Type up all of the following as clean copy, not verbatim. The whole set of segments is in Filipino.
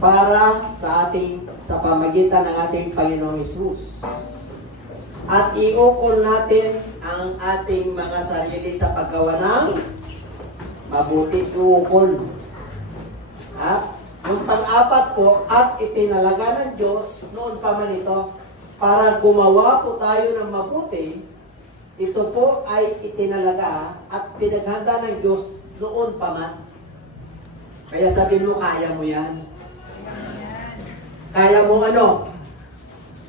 para sa pamagitan ng ating Panginoong Hesus. At iukol natin ang ating mga sarili sa paggawa ng mabuti. Iukol. At yung pang-apat po, at itinalaga ng Diyos noon pa man ito, para gumawa po tayo ng mabuti. Ito po ay itinalaga at pinaghanda ng Diyos noon pa man. Kaya sabihin mo, kaya mo yan. Kaya mo ano?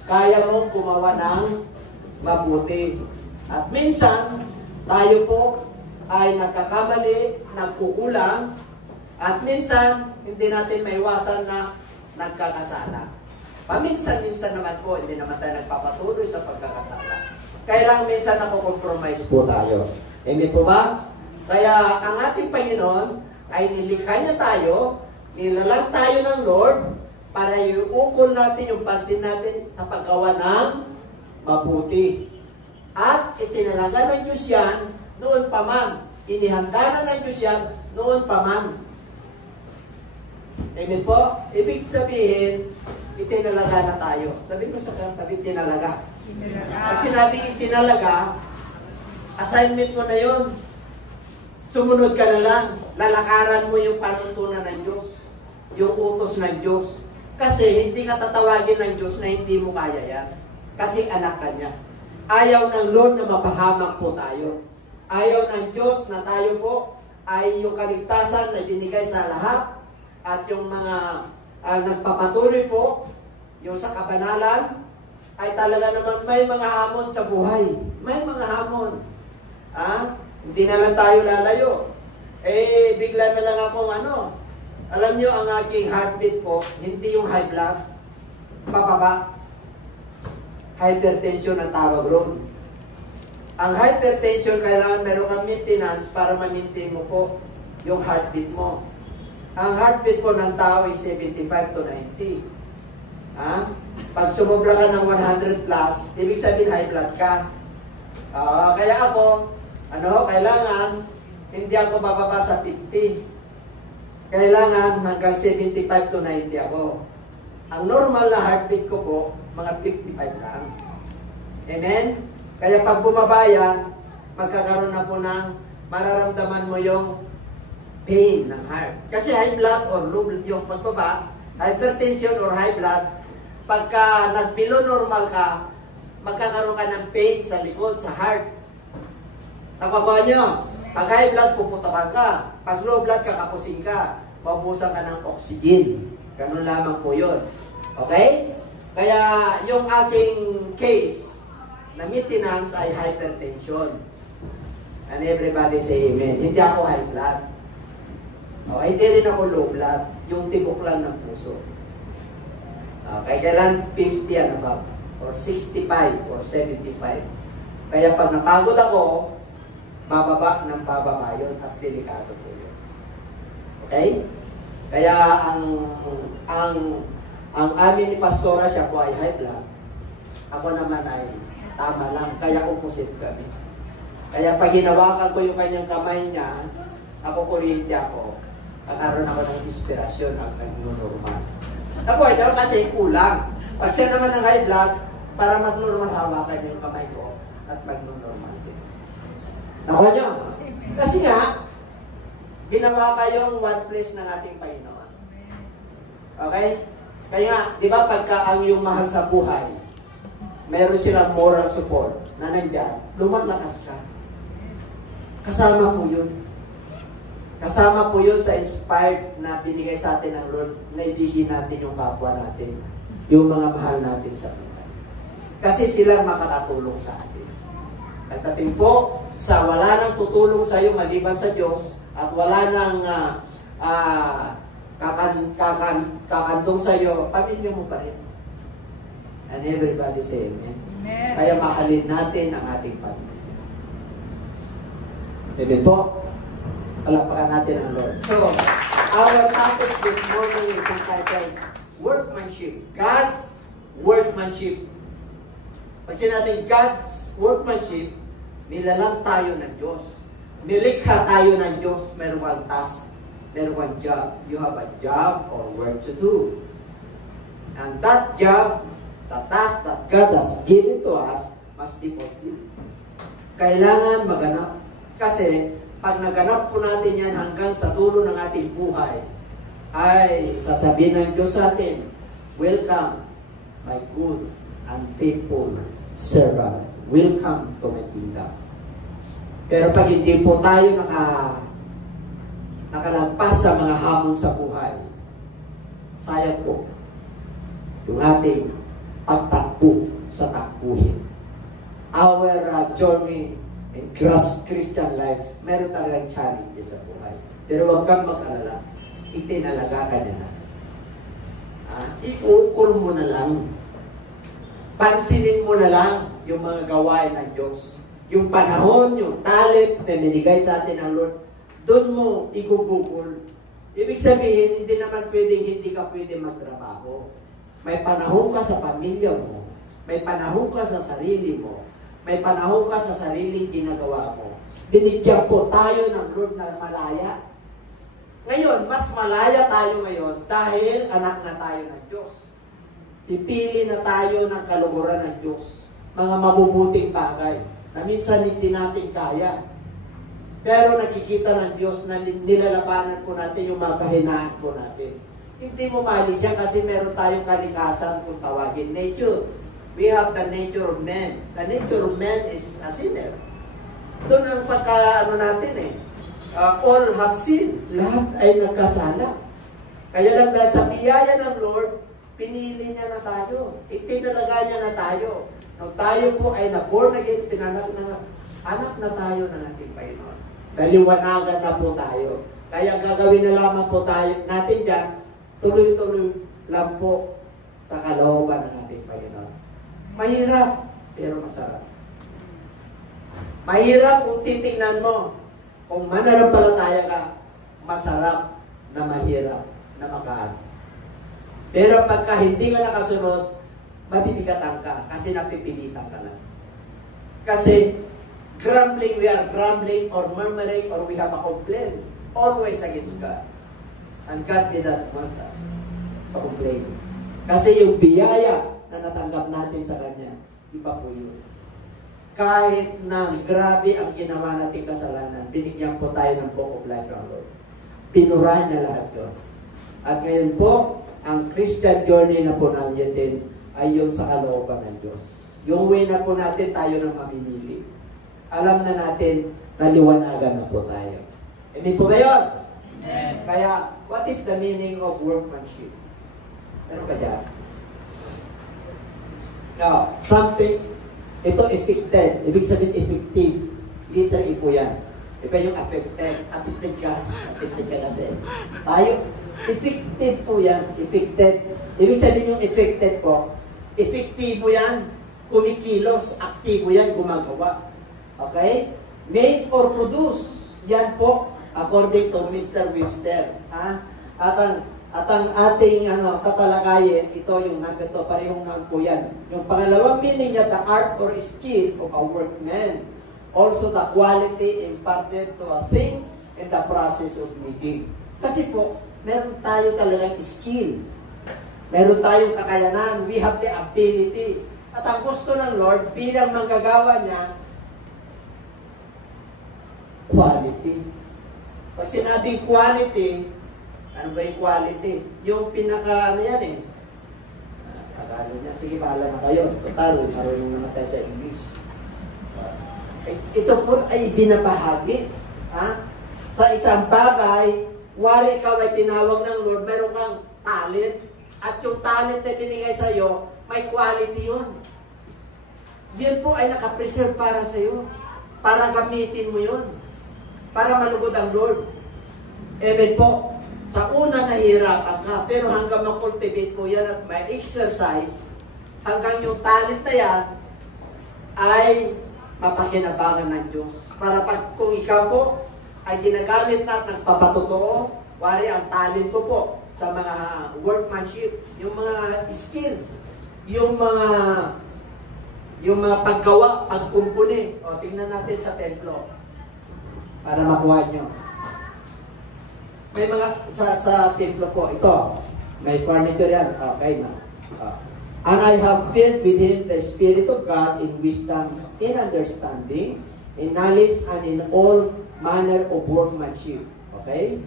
Kaya mo gumawa ng mabuti. At minsan, tayo po ay nagkakamali, nagkukulang, at minsan, hindi natin maiwasan na nagkakasala. Paminsan-minsan naman po, hindi naman tayo nagpapatuloy sa pagkakasala. Kaya lang minsan nakukompromise po tayo. Hindi po ba? Kaya ang ating Panginoon ay nilikha niya tayo, nilalang tayo ng Lord, para iukol natin yung pansin natin sa paggawa ng mabuti. At itinalaga ng Diyos yan noon pa man. Inihanda na ng Diyos yan noon pa man. Amen po? Ibig sabihin, itinalaga na tayo. Sabihin ko sa tabi, itinalaga. Pag sinabing itinalaga, assignment mo na yun. Sumunod ka na lang. Lalakaran mo yung panuntunan ng Diyos. Yung utos ng Diyos. Kasi hindi ka tatawagin ng Diyos na hindi mo kaya yan. Kasi anak ka niya. Ayaw ng Lord na mapahamak po tayo. Ayaw ng Diyos na tayo po ay yung kaligtasan na binigay sa lahat at yung mga nagpapatuloy po, yung sa kabanalan, ay talaga naman may mga hamon sa buhay. May mga hamon. Hindi na lang tayo lalayo. Bigla na lang akong alam nyo, ang aking heartbeat po, hindi yung high blood, pababa. Hypertension ang tawag ron. Ang hypertension, kailangan meron kang maintenance para ma-maintain mo po yung heartbeat mo. Ang heartbeat po ng tao is 75 to 90. Pag sumobra ka ng 100 plus, ibig sabihin high blood ka. Kaya ako, kailangan, hindi ako bababa sa 50. Kailangan hanggang 75 to 90 ako. Ang normal na heartbeat ko po, mga 55 lang. Amen? Kaya pag bumaba yan, magkakaroon na po ng mararamdaman mo yung pain ng heart. Kasi high blood or low blood yung pagbaba, hypertension or high blood, pagka nag-below normal ka, magkakaroon ka ng pain sa likod, sa heart. Nakuha nyo? Pag high blood, puputawan ka. Pag low blood, kakapusin ka. Mabusan ka ng oxygen. Ganun lamang po yun. Okay? Kaya yung aking case na maintenance ay hypertension. And everybody say amen. Hindi ako high blood. Hindi rin ako low blood. Yung tibok lang ng puso. Okay, kailan 50 and above. Or 65 or 75. Kaya pag napagod ako, bababa ng bababa yun at delikado po yun. Okay? Kaya ang amin ni Pastora, siya po ay high blood. Ako naman ay tama lang. Kaya opposite kami. Kaya pag hinawakan ko yung kanyang kamay niya, ako kuryente ako. Kakaroon ako ng inspirasyon at nag-normal. Ako ay kasi kulang. Pag siya naman ng high blood, para mag-normal, hawakan yung kamay ko at mag-normal din. Nakuha nyo? Kasi nga, ginawa kayong one place ng ating Panginoon. Okay? Kaya, di ba pagka ang yung mahal sa buhay, meron silang moral support na nandyan, lumalakas ka. Kasama po yun. Kasama po yun sa inspired na binigay sa atin ng Lord, na ibigin natin yung kapwa natin, yung mga mahal natin sa buhay. Kasi sila makakatulong sa atin. At atin po, sa wala nang tutulong sa iyo maliban sa Diyos, at wala nang kakantong sa iyo, pamilya mo pa rin. And everybody say amen. Amen. Kaya mahalin natin ang ating pamilya. Amen po. Palapakan natin ang Lord. So, our topic this morning is entitled workmanship. God's workmanship. Pag sinabi God's workmanship, nilalang tayo ng Diyos. Nilikha tayo ng Diyos, meron kang task. meron kang job. You have a job or work to do. And that job, the task that God has given to us, must be fulfilled. Kailangan maganap. Kasi, pag naganap po natin yan hanggang sa dulo ng ating buhay, ay sasabihin ng Diyos sa atin, welcome, my good and faithful servant. Welcome to my kingdom. Pero pag hindi po tayo nakalagpas sa mga hamon sa buhay, sayang po yung ating pagtakbo sa takbuhin. Our journey in Christian life, meron talagang challenges sa buhay. Pero huwag kang mag-alala. Itinalaga ka niya na. Iukol mo na lang. Pansinin mo na lang yung mga gawain ng Diyos. Yung panahon, yung talent na binigay sa atin ng Lord, doon mo igugugol. Ibig sabihin, hindi naman pwedeng hindi ka pwedeng magtrabaho. May panahon ka sa pamilya mo. May panahon ka sa sarili mo. May panahon ka sa sariling ginagawa mo. Binigyan po tayo ng Lord na malaya. Ngayon, mas malaya tayo ngayon dahil anak na tayo ng Diyos. Pipili na tayo ng kaluguran ng Diyos. Mga mabubuting bagay na minsan hindi natin kaya. Pero nakikita ng Diyos na nilalabanan po natin yung mga kahinaan po natin. Hindi mo maalis yan kasi meron tayong kalikasan kung tawagin nature. We have the nature of man. The nature of man is a sinner. Doon ang pagka natin all have sinned. Lahat ay nagkasala. Kaya lang dahil sa biyaya ng Lord, pinili niya na tayo. Itinalaga niya na tayo. Nung tayo po ay na-born again, anak na tayo ng ating Panginoon. Naliwanagan na po tayo. Kaya gagawin na lamang po tayo natin dyan, tuloy-tuloy lang po sa kalooban ng ating Panginoon. Mahirap, pero masarap. Mahirap kung titingnan mo. Kung mananampalataya ka, masarap na mahirap na makaan. Pero pagka hindi ka nakasunod, mabibigatan ka kasi napipilitan ka lang. Kasi grumbling, we are grumbling or murmuring or we have a complaint always against God. And God did not want us to complain. Kasi yung biyaya na natanggap natin sa Kanya, iba po yun. Kahit na grabe ang ginawa natin kasalanan, binigyan po tayo ng book of life ng Lord. Pinura niya lahat yun. At ngayon po, ang Christian journey na po natin ay yung sa kalooban ng Diyos. Yung way na po natin, tayo na mamimili. Alam na natin, naliwanagan na po tayo. Amen po ba yun? Amen. Kaya, what is the meaning of workmanship? Ano ba dyan? Now, something, ito affected. Ibig sabihin effective. Liter E po yan. Iba yung affected. Affected ka. Affected ka kasi. Tayo, effective po yan. Affected. Ibig sabihin yung affected po, effektibo yan. Kumikilos. Aktibo yan. Gumagawa. Okay? Make or produce. Yan po, according to Mr. Webster. Ha? At ang ating tatalakayin, ito yung number to, parehong naman po yan. Yung pangalawang meaning niya, the art or skill of a workman. Also the quality imparted to a thing in the process of making. Kasi po, meron tayo talagang skill. Meron tayong kakayanan. We have the ability. At ang gusto ng Lord, bilang manggagawa niya, quality. Pag sinabing quality, ano ba yung quality? Yung pinaka, yan Tagalog niya. Sige, bahala na kayo. Total, marunong naman tayo sa English. Ito po ay binabahagi. Sa isang bagay, wari ikaw ay tinawag ng Lord, meron kang talent. At yung talent na binigay sa iyo, may quality yun. Yan po ay nakapreserve para sa iyo. Para gamitin mo yun. Para malugod ang Lord. Amen po. Sa una nahihirapan ka, pero hanggang makultivate mo yan at may exercise, hanggang yung talent na yan ay mapakinabangan ng Diyos. Para pag kung ikaw po ay ginagamit na at nagpapatotoo, wari ang talent mo po sa mga workmanship, yung mga skills, yung mga paggawa, pagkumpuni. O, tingnan natin sa templo para makuha nyo. May mga, sa templo po, ito, may furniture yan. Okay, ma'am. And I have filled with him the Spirit of God in wisdom, in understanding, in knowledge, and in all manner of workmanship. Okay?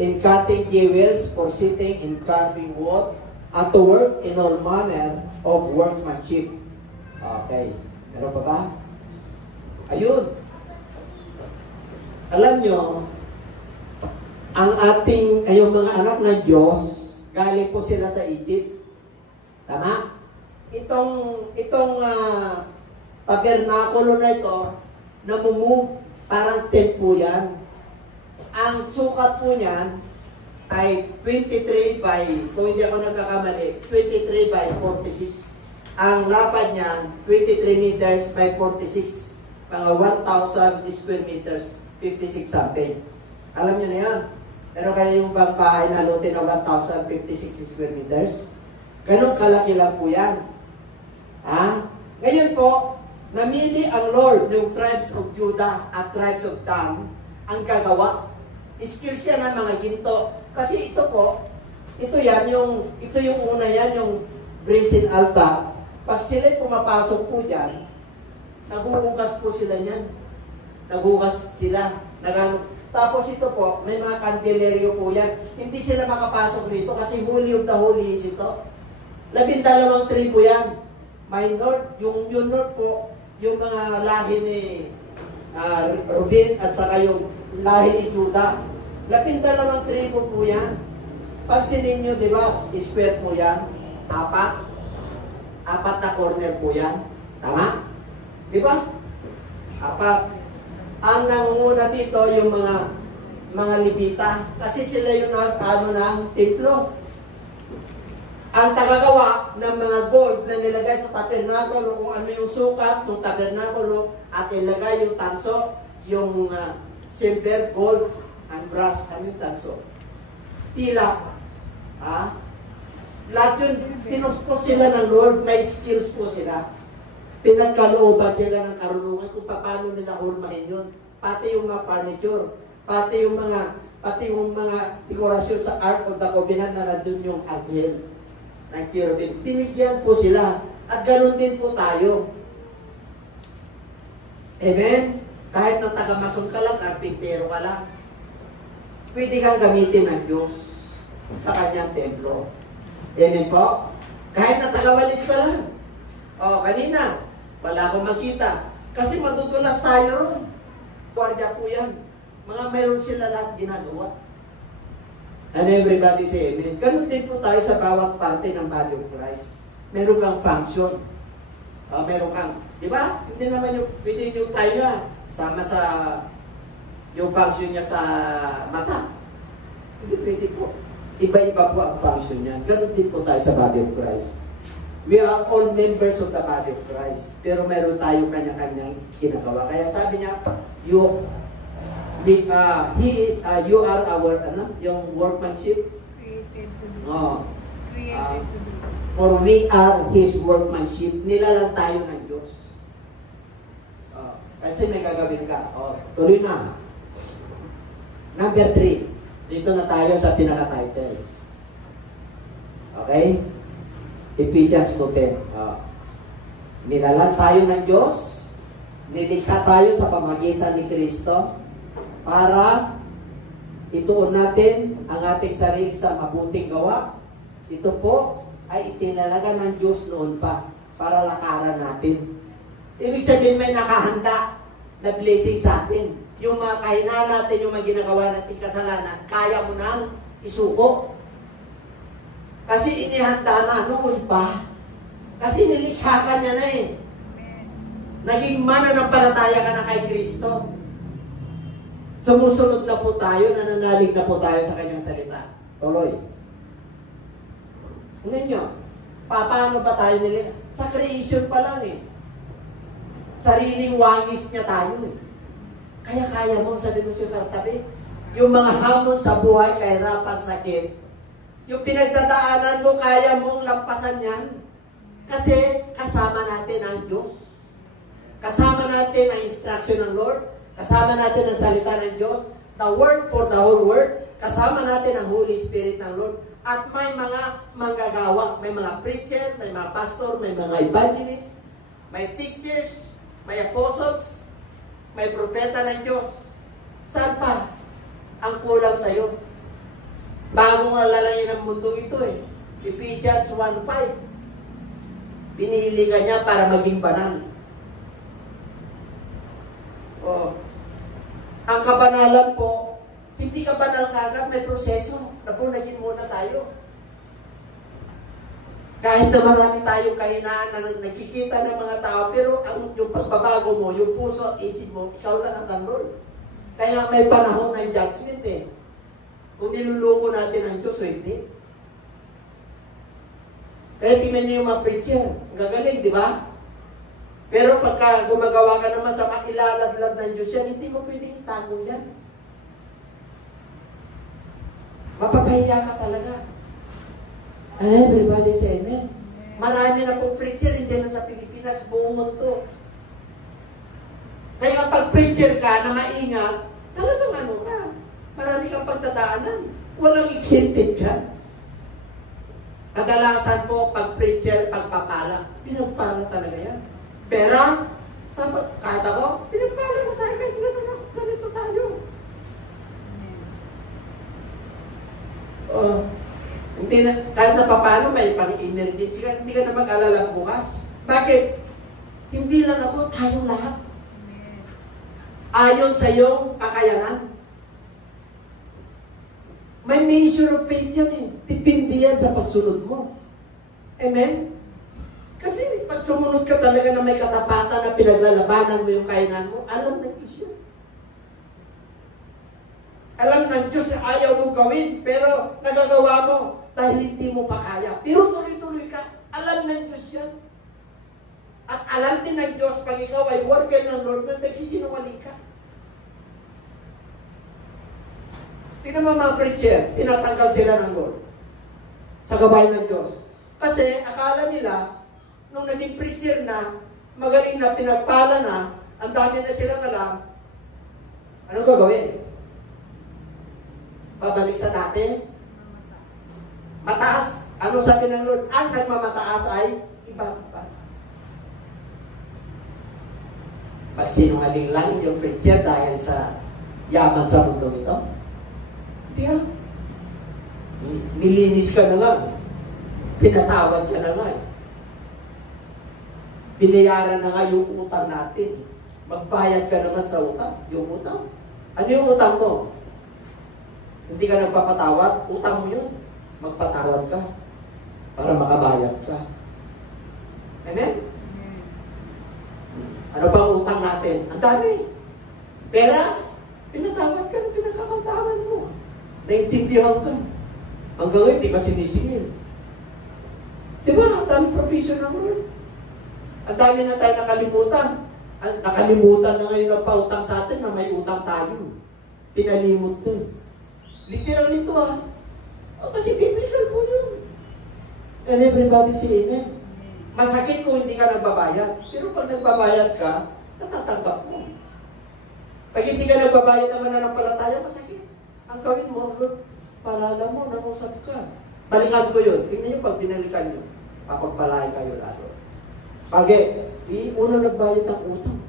In cutting jewels, for sitting, in carving wood, and to work in all manner of workmanship. Okay. Meron pa ba? Ayun. Alam nyo, ang ating, yung mga anak ng Diyos, galing po sila sa Egypt. Tama? Itong tabernakulo na ito, namumove, parang tent po yan. Ang sukat po niyan ay 23 by, kung hindi ako nagkakamali, 23 by 46. Ang lapad niyan, 23 meters by 46. Mga 1,000 square meters, 56 something. Alam niyo na yan. Pero kaya yung bang bahay na lote na 1,056 square meters, ganun kalaki lang po yan. Ha? Ngayon po, namili ang Lord ng tribes of Judah at tribes of Dan ang gagawa. Skills yan ng mga ginto. Kasi ito po, ito yung una yan, yung brazen altar. Pag sila pumapasok po dyan, naghuhugas po sila niyan. Naghugas sila. Tapos ito po, may mga kandeleryo po yan. Hindi sila makapasok rito kasi holy of the holies ito. 12 tribo yan. Minor, yung north po, yung mga lahi ni Ruben at saka yung lahi ni Judah. 12 tribo po yan. Pansinin nyo, di ba, square po yan. Apat na corner po yan. Tama? Di ba? Apat. Ang nangunguna dito yung mga Levita. Kasi sila yung ng templo. Ang tagagawa ng mga gold na nilagay sa tabernakulo, kung ano yung sukat ng tabernakulo, at ilagay yung tanso, yung silver, gold, and brass. Ano yung tanso? Pila. Lahat yun, pinuspos sila ng Lord, may skills po sila. Pinagkalooban sila ng karunungan kung paano nila hulmahin yun. Pati yung mga furniture, pati yung mga dekorasyon sa Ark of the Covenant na nandun yung anghel ng cherubim. Binigyan po sila. At ganun din po tayo. Amen? Kahit na taga-mason ka lang, karpintero ka lang, pwede kang gamitin ng Diyos sa kanyang templo. Amen po? Kahit na taga-walis ka lang. Kanina, wala akong makita. Kasi matutulas tayo ron. Guardia po yan. Mga meron sila lahat ginagawa. And everybody say amen. Ganun din po tayo sa bawat parte ng body of Christ. Meron kang function. Meron kang, di ba? Hindi naman yung, pwede yung tayo nga, sama sa, yung function niya sa mata. Hindi pwede po. Iba-iba po ang function niya. Ganun din po tayo sa body of Christ. We are all members of the body of Christ. Pero meron tayo kanya-kanyang ginagawa. Kaya sabi niya, you are our, yung workmanship. Created to be. Created to be. For we are His workmanship. Nilalang tayo ng Diyos. Kasi may gagawin ka. Tuloy na. Number 3. Dito na tayo sa pinaka-title. Okay? Ephesians 2:10. Nilalang tayo ng Diyos. Nilikha tayo sa pamagitan ni Kristo para ituon natin ang ating sarili sa mabuting gawa. Ito po ay itinalaga ng Diyos noon pa para lakaran natin. Ibig sabihin may nakahanda na blessing sa atin. Yung mga kahinaan natin, yung mga ginagawa natin kasalanan, kaya mo nang isuko. Kasi inihanda na noon pa. Kasi nilikha ka niya na eh. Naging mananampalataya ka na kay Kristo. Sumusunod na po tayo, nananalig na po tayo sa kanyang salita. Tuloy. Ninyo, paano ba tayo nila? Sa creation pa lang eh. Sariling wangis niya tayo eh. Kaya mo, sabi mo siya sa tabi, yung mga hamon sa buhay, kahirapan, sakit, yung pinagdadaanan mo, kaya mong lampasan yan. Kasi kasama natin ang Diyos. Kasama natin ang instruction ng Lord. Kasama natin ang salita ng Diyos. the Word for the whole world. Kasama natin ang Holy Spirit ng Lord. At may mga manggagawa, may mga preacher, may mga pastor, may mga evangelists, may teachers, may apostles, may propeta ng Diyos. Saan pa ang kulang sa'yo? Bagong alalangin ang mundo ito eh. Ephesians 1:5. Pinili ka niya para maging banal. Oh. Ang kabanalan po, hindi ka banal kagad, may proseso. Napunagin muna tayo. Kahit na marami tayong kahinaan na nakikita ng mga tao, pero yung pagbabago mo, yung puso at isip mo, ikaw lang ang Lord. Kaya may panahon ng judgment eh. Kung niluluko natin ang Diyos o hindi. Kaya tingnan niyo yung mga preacher. Ang gagaling, di ba? Pero pagka gumagawa ka naman sa mailaladlad ng Diyos yan, hindi mo pwedeng itago yan. Mapapahiya ka talaga. And everybody say amen. Marami na po preacher, hindi na sa Pilipinas, buong mundo. Kaya kapag preacher ka na maingat, talagang ano ka, marami kang pagdadaanan. Walang exempted ka. Kadalasan po, pag preacher, pagpapala, pinagpala talaga yan. Pera, kahit ako, pinagpala na tayo, kahit ganito tayo. Hindi na, kahit na paano, may pang-emergency ka, hindi ka na mag-alala bukas. Bakit? Hindi lang ako, tayong lahat. Ayon sa iyong kakayanan. May measure of faith yan eh. Depende yan sa pagsunod mo. Amen? Kasi pag sumunod ka talaga na may katapatan na pinaglalabanan mo yung kainan mo, alam ng Diyos yun. Alam ng Diyos na ayaw mo gawin, pero nagagawa mo dahil hindi mo pa kaya. Pero tuloy-tuloy ka, alam ng Diyos yan. At alam din ng Diyos, pag ikaw ay worker ng Lord, na nagsisinungaling ka. Tingnan mo mga preacher, tinatanggal sila ng Lord sa gabay ng Diyos. Kasi akala nila, nung naging preacher na, magaling na, pinagpala na, ang dami na silang alam, anong gagawin? Babalik sa dati? Mataas. Ano sabi ng Lord? Ang nagmamataas ay iba-iba. Pagsinungaling lang yung preacher dahil sa yaman sa mundo ito? Hindi ah. Nilinis ka na nga. Pinatawad ka na nga. Binayaran na nga yung utang natin. Magbayad ka naman sa utang. Yung utang. Ano yung utang mo? Hindi ka nagpapatawad, utang mo yun. Magpatawad ka para makabayad ka. Amen? Ano bang utang natin? Ang dami. Pera, pinatawad ka ng pinakakatawan mo. Naintindihan ka. Hanggang ngayon, di ka sinisingil. Di ba? Ang dami provision ng Lord. Ang dami na tayo nakalimutan. Nakalimutan na ngayon ang pautang sa atin na may utang tayo. Pinalimot na. Literal ito ah. Kasi biblical po yun. And everybody say amen. Masakit kung hindi ka nagbabayad. Pero pag nagbabayad ka, natatanggap mo. Pag hindi ka nagbabayad ng mananampalataya, masakit. Ang gawin mo, Lord, paalala mo, nangusap ka. Balikan ko yun. Tingnan nyo pag binalikan nyo. Papagpalain kayo lalo. Pag una nagbayad ng utang.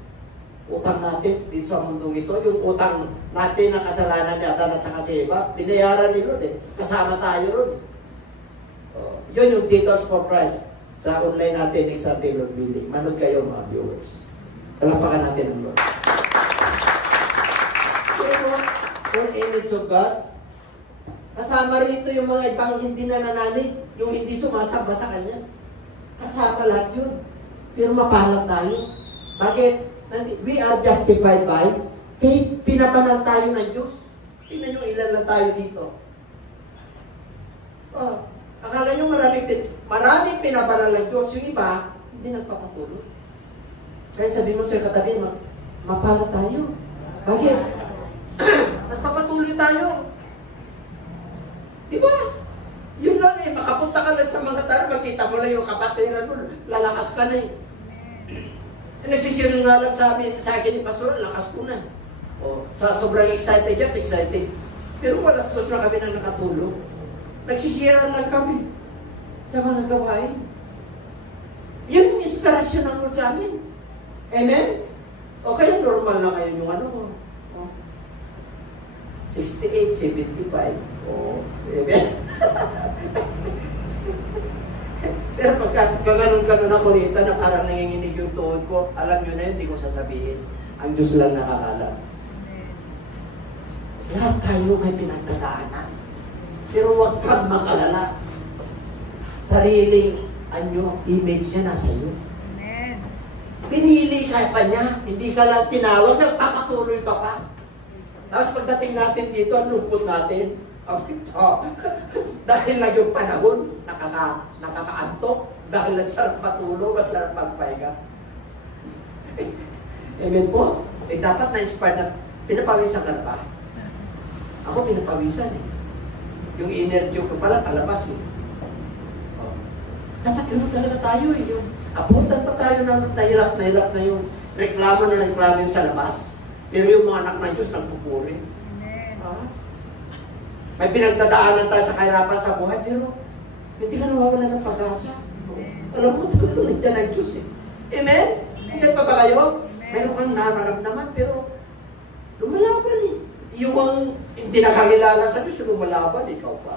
Utang natin dito sa mundong ito, yung utang natin na kasalanan ni Adan at saka si Eva, binayaran ni Lord eh. Kasama tayo ron eh. Yun yung Details for Christ sa online natin ng San Taylor Building. Manood kayo mga viewers. Talapakan natin ang Lord. Pero, yung image of God, kasama rito yung mga ibang hindi nananalig, yung hindi sumasamba sa Kanya. Kasama lahat yun. Pero mapalat tayo. Bakit? We are justified by faith. Pinapanan tayo ng Diyos. Tingnan nyo ilan lang tayo dito. Akala nyo maraming pinapanan ng Diyos. Yung iba, hindi nagpapatuloy. Kaya sabi mo sa katabi, mapalat tayo. Bakit? Nagpapatuloy tayo. Diba? Yun lang eh, makapunta ka lang sa mga taro, makita mo lang yung kapatiran mo, lalakas ka na eh. Nagsisiro nga lang sa akin ni Pastor, lakas ko na. O, sa sobrang excited yan, excited. Pero alas 2 na kami nang nakatulog. Nagsisira lang kami sa mga gawain. Yun yung inspirasyon ng Lord sa amin. Amen? O kaya normal na ngayon yung ano mo. 68, 75. O, amen? Pero pagka ganun ako rito na parang nanginginig yung tuhod ko, alam nyo na yun, hindi ko sasabihin. Ang Diyos lang nakakalam. Lahat tayo may pinagdadaanan. Pero huwag kang makalala. Sariling image niya nasa iyo. Amen. Pinili ka pa niya. Hindi ka lang tinawag, nagpapatuloy ka pa. Tapos pagdating natin dito, ang lungkot natin. Dahil lang yung panahon, nakakaantok. Dahil lang sarap matulog at sarap magpahinga. Amen po. Dapat na-inspire na pinapawisan ka na ba? Ako pinapawisan eh. Yung energy ko pala, palabas eh. Dapat ganun talaga tayo eh. Yung abutan pa tayo na nahirap na yung reklamo sa labas. Pero yung mga anak ng Diyos nagpupuri. May pinagdadaanan tayo sa kahirapan sa buhay, pero hindi ka nawawala ng pag-asa. Alam mo, talagang nandiyan ang Diyos eh. Amen? Hindi pa ba kayo? Meron kang nararamdaman, pero lumalaban eh. Yung hindi nakakilala sa Diyos, lumalaban, ikaw pa.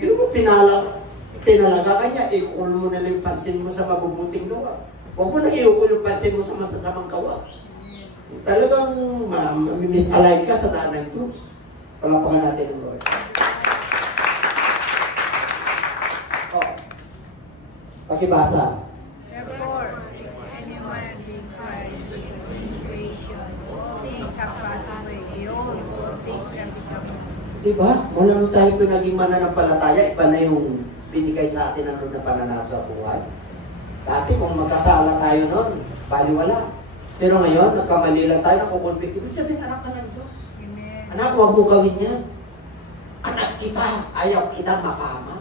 Pero kung pinalaga ka niya, ikul mo na lang yung pansin mo sa mabubuting gawa. Huwag mo na iukul yung pansin mo sa masasamang gawa. Talagang misalay ka sa daan ng Diyos. Palapakan natin ang Lord. Pakibasa. Therefore, anyone in Christ is a new creation. All things have passed away. Behold, all things have become new. Diba? Mula nung tayo naging mananampalataya, iba na yung binigay sa atin ang na pananaw sa buhay. Dati kung magkasala tayo noon, baliwala. Pero ngayon, nagkamali lang tayo, nakukonvict. Ibig sabihin, anak ka ng Diyos. Amen. Anak, huwag mo gawin yan. Anak kita, ayaw kita mapama.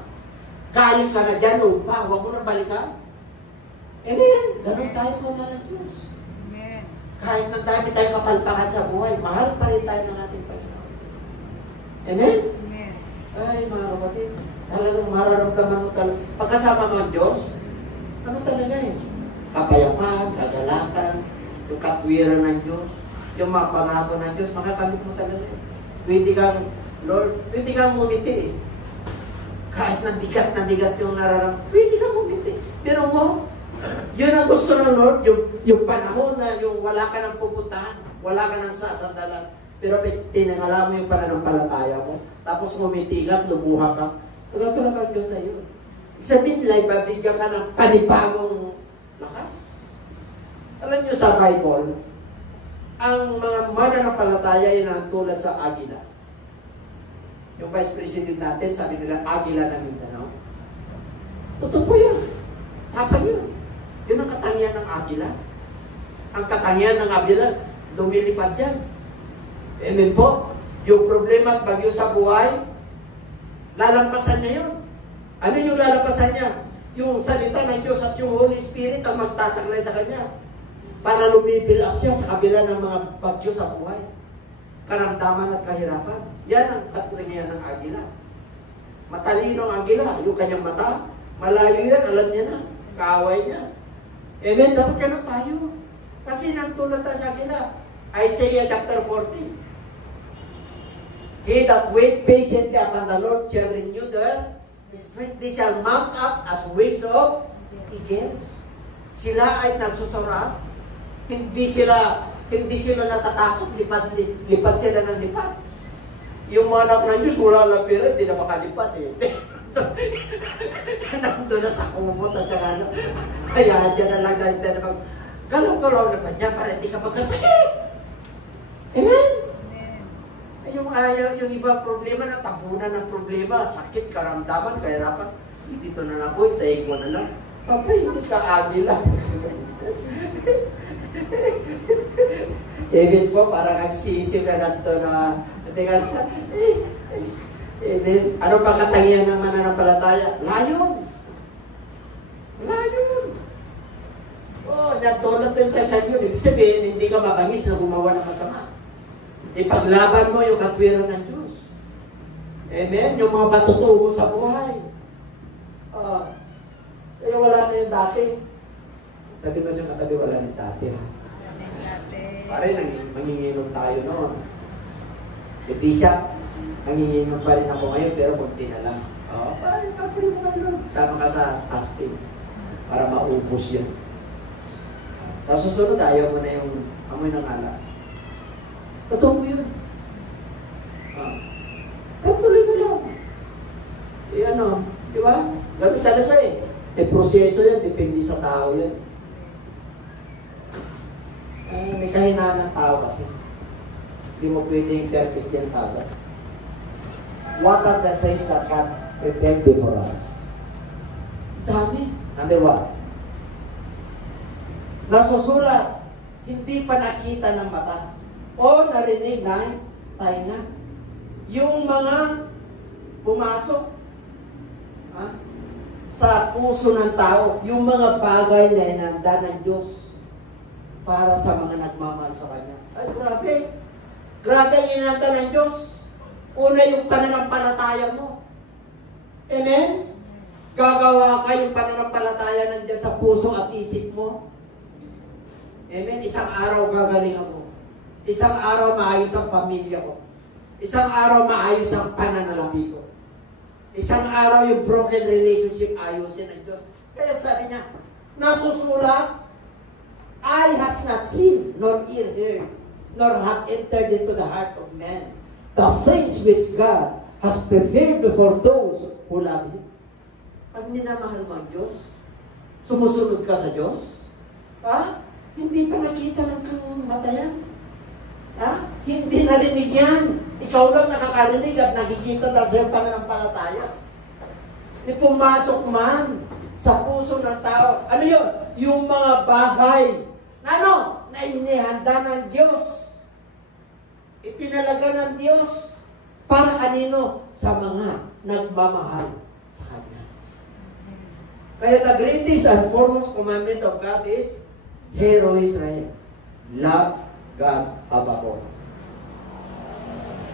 Galing ka na dyan, lupa, huwag mo na balikan. Amen. Ganun tayo kuma ng Diyos. Amen. Kahit na dami tayo kapalpakan sa buhay, mahal pa rin tayo ng ating Panginoon. Amen? Amen. Ay, mga kapatid, talagang mararamdaman mo talaga. Pagkasama mo ang Diyos, ano talaga eh? Kapayapaan, kagalakan, yung katwiran ng Diyos, yung mga pangako ng Diyos, makakamit mo talaga eh. Pwede kang, Lord, pwede kang ngumiti eh. Kahit nandigat yung nararamdaman, pwede kang ngumiti. Pero mo, yun ang gusto ng Lord, yung panahon na yung wala ka nang pupuntahan, wala ka nang sasandalan, pero tinangala mo yung pananampalataya mo, tapos ngumitigat, lumuha ka, tulad ang Diyos sa iyo. Sabihin nila, ibabigyan ka ng panibagong lakas. Alam niyo sa Bible, ang mga mananampalataya ay tulad sa agila. Yung Vice President natin, sabi nila, agila ng Mindanao. Totoo po yan. Tapa yun. Yun ang katangian ng agila. Ang katangian ng agila, lumilipad yan. Amen po? Yung problema at bagyo sa buhay, lalampasan niya yun. Ano yung lalampasan niya? Yung salita ng Diyos at yung Holy Spirit ang magtataglay sa kanya para lumibil up siya sa kabila ng mga bagyo sa buhay. Karamdaman at kahirapan. Yan ang katangian ng agila. Matalino ang agila. Yung kanyang mata, malayo yan, alam niya na. Kaaway niya. Amen? Dapat ganun tayo. Kasi nagtulad tayo sa agila. Isaiah chapter 40. He that wait patiently upon the Lord shall renew their strength. They shall mount up as wings of eagles. Sila ay nagsusura. Hindi sila natatakot. Lipat sila ng lipat. Yung mga anak ng Diyos, wala lang pero hindi na makalipat eh. Nandun na sa kumot at saka na. Kaya dyan na lang tayo na galaw-galaw na pa dyan para hindi ka magkasakit. Amen? Yung ayaw, yung iba problema na tabunan ng problema, sakit, karamdaman, kahirapan. Dito na lang po, itayin mo na lang. Papa, hindi ka agila. Amen po, parang nagsisip na nato na, amen. Ano pa katangian ng mananampalataya? Layon. Layon. Oh, natulad din tayo sa Diyos. Ibig sabihin, hindi ka mabangis na gumawa ng masama. Ipaglaban mo yung katwiran ng Diyos. Amen? Yung mga matutubo sa buhay. Kaya wala na yung dati. Sabi mo sa katabi, wala na yung dati. Ha? Pare, manginginom tayo noon. Hindi siya, nanginginom pa rin ako ngayon, pero kunti na lang. Pare, sama ka sa fasting para maubos yan. Sa susunod, ayaw mo na yung amoy ng alak. Totoo mo yun. Tuloy ka lang. Di ba? Ganun talaga eh. May proseso yan, depende sa tao yan. May kahinaan ng tao kasi. Hindi mo pwedeng perfect yan kagad. What are the things that God prepared for us? Dami. Number 1. Nasusulat, hindi pa nakita ng mata o narinig ng tainga. Yung mga pumasok sa puso ng tao, yung mga bagay na inanda ng Diyos para sa mga nagmamahal sa Kanya. Ay, grabe. Grabe ang inanda ng Diyos. Una yung pananampalataya mo. Amen? Gagawa ka yung pananampalataya nandiyan sa puso at isip mo. Amen? Isang araw gagaling ako. Isang araw maayos ang pamilya ko. Isang araw maayos ang pananalapi ko. Isang araw yung broken relationship ayusin ng Diyos. Kaya sabi niya, nasusulat, eye has not seen, nor ear heard, nor have entered into the heart of man the things which God has prepared for those who love Him. Pag minamahal mo ang Diyos, sumusunod ka sa Diyos, hindi pa nakita ng kang matayan. Hindi narinig yan. Ikaw lang nakakarinig at nakikita dahil sa'yo pananampalataya. Hindi pumasok man sa puso ng tao. Ano yun? Yung mga bagay na inihanda ng Diyos. Itinalaga ng Diyos para kanino? Sa mga nagmamahal sa Kanya. Kaya the greatest and foremost commandment of God is, Hear, O Israel, love God above all.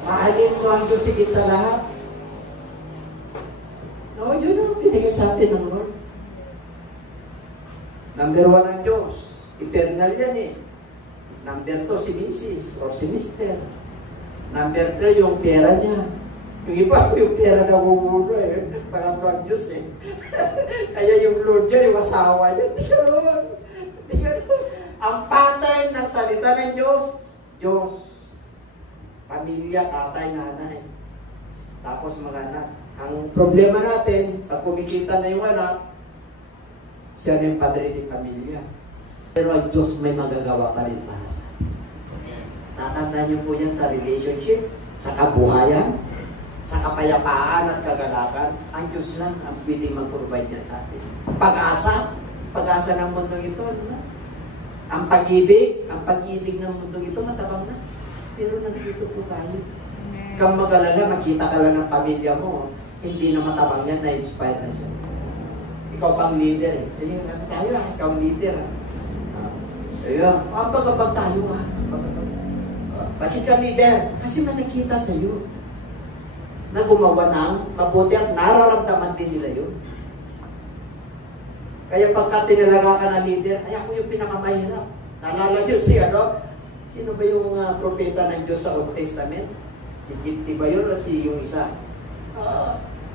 Mahalin mo ang Diyos higit sa lahat. No, yun ang binigay sa atin ng Lord. Number 1 ang Diyos. Eternal yan eh. Number 2 si Mrs. or si Mr. Number 3 yung pera niya. Yung iba, yung pera na bumuno eh. Parang ang Diyos eh. Kaya yung Lord niya, yung asawa niya. Hindi ka nun. Ang pattern ng salita ng Diyos, pamilya, tatay, nanay. Tapos mga anak. Ang problema natin, pag kumikita na yung anak, siya na yung padre de pamilya. Pero ang Diyos may magagawa pa rin para sa atin. Tatandaan niyo po yan sa relationship, sa kabuhayan, sa kapayapaan at kagalakan. Ang Diyos lang ang pwede mag-provide niya sa atin. Pag-asa ng mundong ito, ang pag-ibig ng mundong ito, matabang na. Pero nandito po tayo. Kang mag-alala, makita ka lang ng pamilya mo, hindi na matabang yan, na-inspire na siya. Ikaw pang leader eh. Tayo ikaw leader. Pagkabag tayo bakit ka leader? Kasi may nakita sa iyo na gumawa ng mabuti at nararamdaman din nila yun. Kaya pagka tinalaga ka na leader, ay ako yung pinakamahirap. Nalala niyo sino ba yung propeta ng Diyos sa Old Testament? Si Gipti ba yun o si yung isa?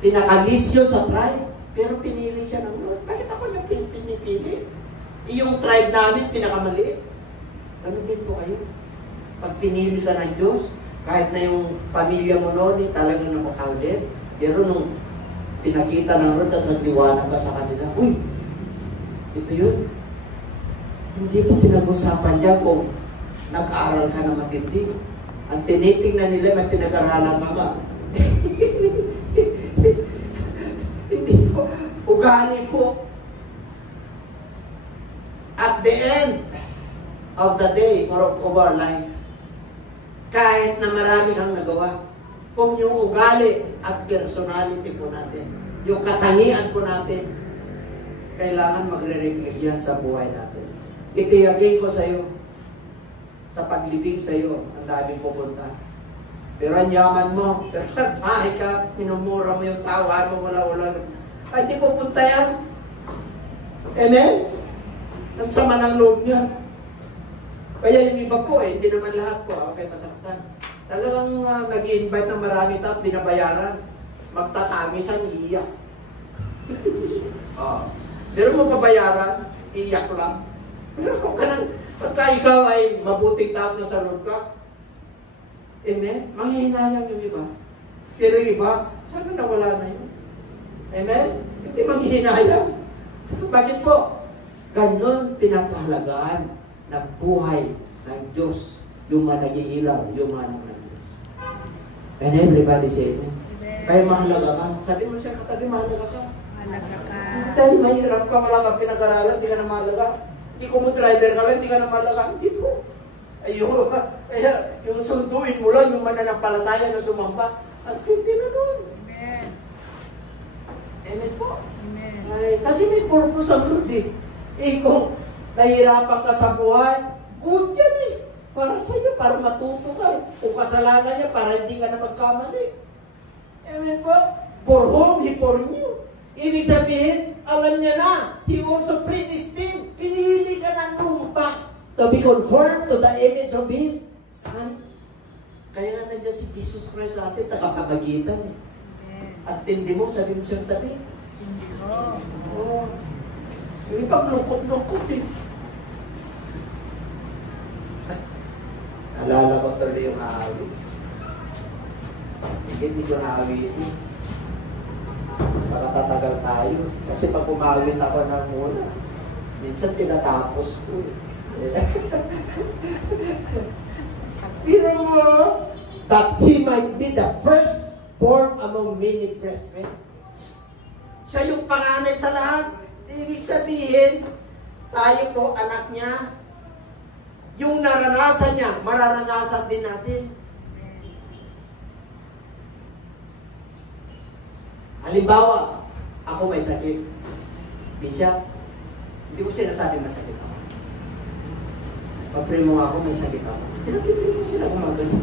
Pinakalis yun sa tribe, pero pinili siya ng Lord. Bakit ako yung pinipili? Yung tribe namin, pinakamaliit. Ganun din po kayo. Pag pinili ka ng Diyos, kahit na yung pamilya mo noon, talagang namakaulit. Pero nung pinakita ng Lord at nagliwanag ka sa kanila, uy, ito yun. Hindi po pinag-usapan niya kung nag-aaral ka na matindi. Ang tinitingnan nila, may pinag-aralan ka ba? Hindi po. Ugali po. At the end of the day or of our life, kahit na marami kang nagawa, kung yung ugali at personality po natin, yung katangian po natin, kailangan magre-reflect yan sa buhay natin. Itiyagin ko sa iyo, sa paglibing sa iyo, ang daming pupunta. Pero ang yaman mo, pero nagpahay ka, minumura mo yung tawa mo, wala. Ay, di pupunta yan. Amen? Ang sama ng loob niya. Kaya yung iba po hindi naman lahat po, okay, masaktan. Talagang nag-i-invite ng marami at binabayaran. Magtatamisan, iiyak. Pero mo babayaran, iiyak lang. Pero kung pagka ikaw ay mabuting tao na sa Lord ka, amen? Manghihinayang yung iba. Pero yung iba, sana nawala na yun. Amen? Hindi manghihinayang. Bakit po? Ganon pinapahalagaan ng buhay ng Diyos, yung mga nag-iilaw, yung mga anak ng Diyos. And everybody say amen. Kaya mahalaga ka. Sabi mo siya katabi, mahalaga ka. Mahalaga ka. Dahil mahirap ka, wala kang pinag-aralan, hindi ka na mahalaga. Hindi ko mo driver ka lang, hindi ka na mahalaga. Hindi po. Ayun, kaya yung sunduin mo lang, yung mananampalataya na sumamba, at hindi na nun. Amen. Amen po. Amen. Ay, kasi may purpose ang Lord eh. Kung nahihirapan ka sa buhay, good yan eh. Para sa iyo, para matuto ka. Kung kasalanan niya, para hindi ka na magkamali. Amen po? For whom He foreknew. Ibig sabihin, alam niya na. He also predestined. Pinili ka na nung pa to be conformed to the image of His Son. Kaya nga nandiyan si Jesus Christ sa atin, tagapamagitan eh. At tindi mo, sabi mo siyang tabi. Hindi ko. Oo. Yung ibang lungkot-lungkot eh. Alala ko tuloy yung aawit. Hindi ko naawit eh. Makatatagal tayo. Kasi pag umawit ako na muna, minsan tinatapos ko eh. Pero mo, that He might be the first born among many brethren. Siya yung panganay sa lahat. Ibig sabihin, tayo po, anak niya, yung naranasan niya, mararanasan din natin. Halimbawa, ako may sakit. Bishop, hindi ko sinasabi masakit ako. Pag-pray mo ako, may sakit ako. Tinapipray ko sila gumagano.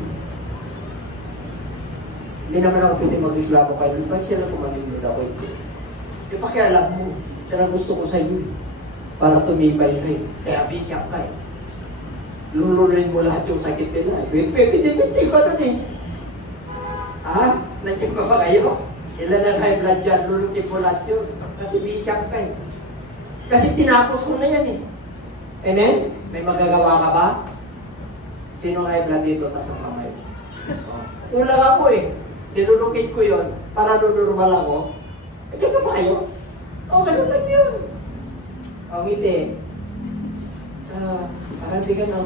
Hindi naman ako pwede mag-reklamo kayo. Ba't sila kumalimod ako ito? E pakialam mo, kaya gusto ko sa iyo. Para tumibay rin. Kaya bishop ka eh. Lulunin mo lahat yung sakit nila. Pwede ka nun eh. Nandiyan pa ba kayo? Ilan ang high blood dyan, lulunin mo lahat yun. Kasi bishop ka eh. Kasi tinapos ko na yan eh. Amen? May magagawa ka ba? Sino high blood dito? Tasang mamay. Ulang ako eh. Nilulukit ko yun para normal ako. Diyan pa ba kayo? Ganun lang yun. Hindi. Parang di ka na.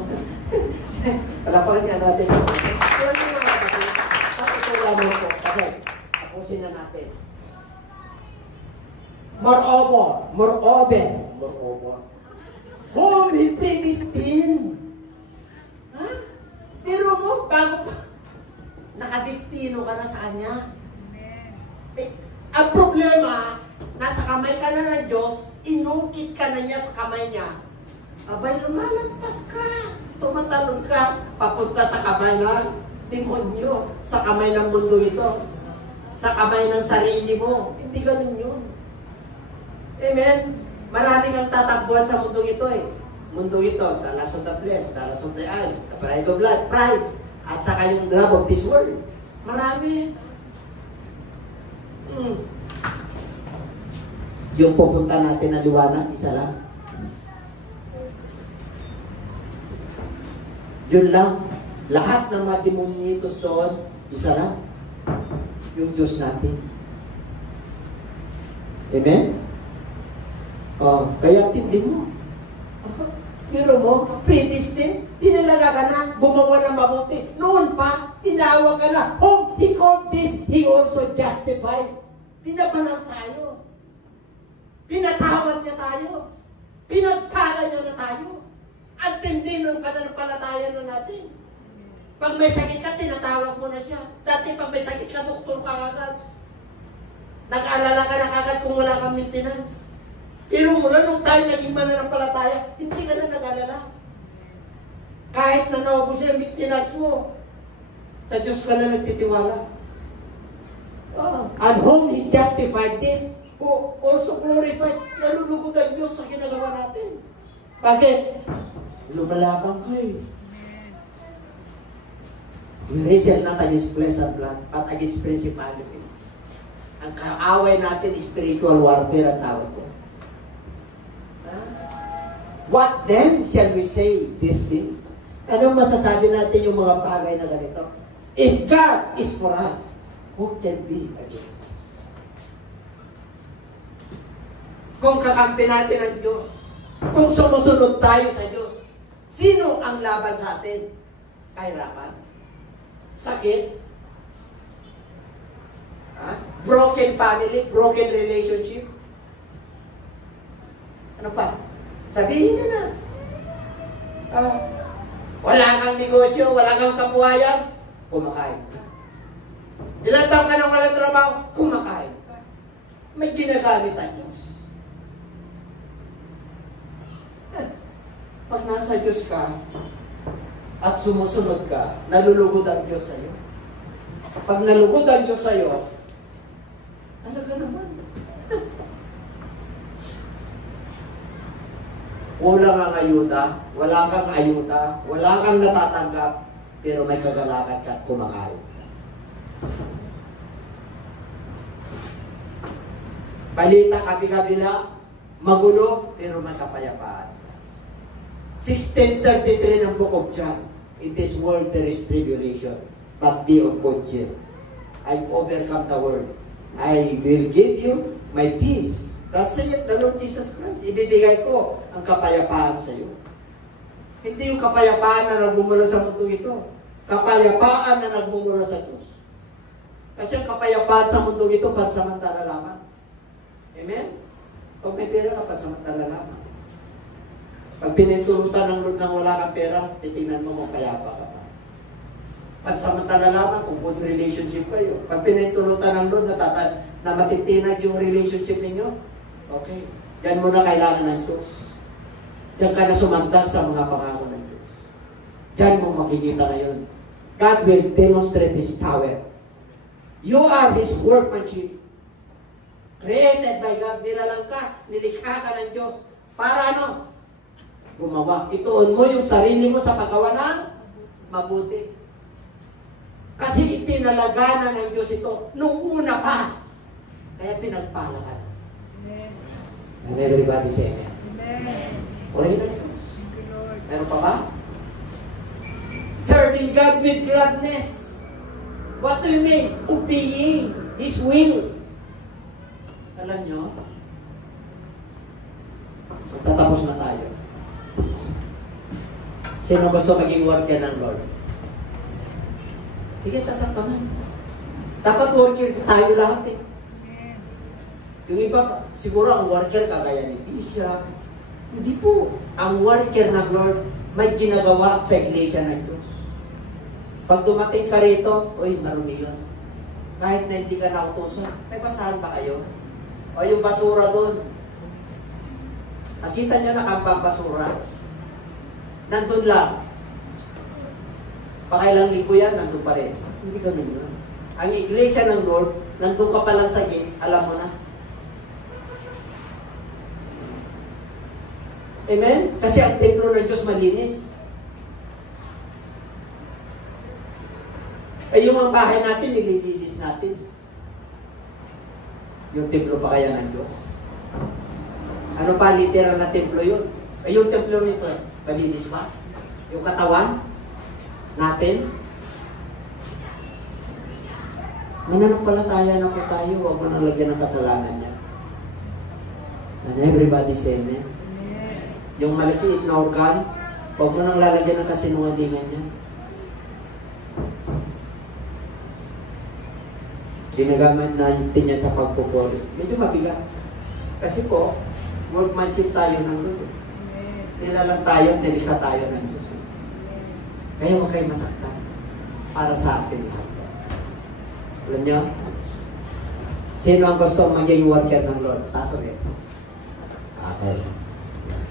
Palapakan nga natin. Kaya nyo mga kapatid, tapos ko po. Kasi, tapusin na natin. Moreover, whom He predestined. Pero mo, bago pa, nakadestino ka na sa Kanya. Ang problema, nasa kamay ka na ng Diyos, inukit ka na niya sa kamay niya. Abay, lumalagpas ka. Tumatalon ka. Papunta sa kamay ng demonyo. Sa kamay ng mundo ito. Sa kamay ng sarili mo. Hindi ganun yun. Amen? Marami kang tatakbuhan sa mundo ito eh. Mundo ito, the lust of the flesh, the lust of the eyes, the pride of life, pride. At saka yung love of this world. Marami. Yung pupunta natin na liwanag, isa lang. Yun lang. Lahat ng mga demonitos doon, isa lang. Yung Diyos natin. Amen? Kaya tindi mo. Pero mo, predestined, tinalaga ka na, gumawa ng mabuti. Noon pa, tinawag ka na, He called this, He also justified. Pinapalang tayo. Pinatawad niya tayo. Pinagkala niya na tayo. At hindi ng pananampalataya na natin. Pag may sakit ka, tinatawag mo na siya. Dati pag may sakit ka, doktor ka agad. Nag-alala ka na agad kung wala kang maintenance. Pero mula nung tayo naging mananampalataya, hindi ka na nag-alala. Kahit na naubos yung maintenance mo, sa Diyos ka na nagtitiwala. And whom He justified this, who also glorified, nalulugod ang Diyos sa ginagawa natin. Bakit? Lumalaban ka eh. We wrestle not against flesh and blood, but against principalities. Ang kaaway natin, spiritual warfare ang tawag ko. What then shall we say these things? Anong masasabi natin yung mga bagay na ganito? If God is for us, who can be against us? Kung kakampi natin ang Diyos, kung sumusunod tayo sa Diyos, sino ang laban sa atin? Kahirapan? Sakit? Broken family? Broken relationship? Ano pa? Sabihin nyo na. Wala kang negosyo, wala kang kabuhayan, kumakain ka. Ilang taong ka nang walang trabaho, kumakain ka. May ginagamit ang Diyos. Pag nasa Diyos ka, at sumusunod ka, nalulugod ang Diyos sa'yo. Pag nalugod ang Diyos sa'yo, talaga naman. Wala kang ayuda, wala kang ayuda, wala kang natatanggap, pero may kagalakan ka at kumakain ka. Balita kabi-kabila, magulo, pero may kapayapaan. 16:33 ng Book of John. In this world there is tribulation, but be of good cheer. I overcome the world. I will give you my peace. That's it, the Lord Jesus Christ. Ibibigay ko ang kapayapaan sa iyo. Hindi yung kapayapaan na nagbumula sa mundo ito. Kapayapaan na nagbumula sa Diyos. Kasi ang kapayapaan sa mundo ito, pansamantala lamang. Amen? Pag may pera ka, pansamantala lamang. Pag pinintulutan ng Lord nang wala kang pera, titingnan mo kung payapa ka pa. Pansamantala lamang kung good relationship kayo. Pag pinintulutan ng Lord na matitinag yung relationship ninyo, okay. Diyan mo na kailangan ng Diyos. Diyan ka na sumantag sa mga pangako ng Diyos. Diyan mo makikita ngayon. God will demonstrate His power. You are His workmanship. Created by God. Nilalang ka, nilikha ka ng Diyos. Para ano? Gumawa. Ituon mo yung sarili mo sa paggawa ng mabuti. Kasi itinalaganan ng Diyos ito nung una pa. Kaya pinagpala ka na. And everybody say amen. Amen. Purihin na Diyos. Meron pa ba? Serving God with gladness. What do you mean? Obeying His will. Alam nyo? Magtatapos na tayo. Sino gusto maging worker ng Lord? Sige, tasak pa nga. Dapat worker tayo lahat eh. Yung iba, siguro ang worker kagaya ni Bishop. Hindi po. Ang worker ng Lord may ginagawa sa iglesia ng Diyos. Pag dumating ka rito, uy, marumi yun. Kahit na hindi ka nautusan, may basahan ba kayo? O yung basura doon. Nakita nyo na kang basura. Nandun lang. Pakailang linggo yan, nandun pa rin. Hindi ganun yun. Ang iglesia ng Lord, nandun ka pa lang sa gate, alam mo na. Amen? Kasi ang templo ng Diyos malinis. Eh yung ang bahay natin, nililinis natin. Yung templo pa kaya ng Diyos? Ano pa literal na templo yun? Eh yung templo nito, malinis ba? Yung katawan natin? Mananampalataya na po tayo, huwag mo nang lagyan ng kasalanan niya. And everybody say amen. Yung maliit na organ, huwag mo nang lalagyan ng kasinungalingan niya. Ginagamit natin yan sa pagpupuri. Medyo mabigat. Kasi po, workmanship tayo ng Lord. Nilalang tayo, delikha tayo ng Diyos. Kaya huwag kayo masaktan para sa atin lahat. Alam niyo? Sino ang gusto maging worker ng Lord? Taso rin. Okay.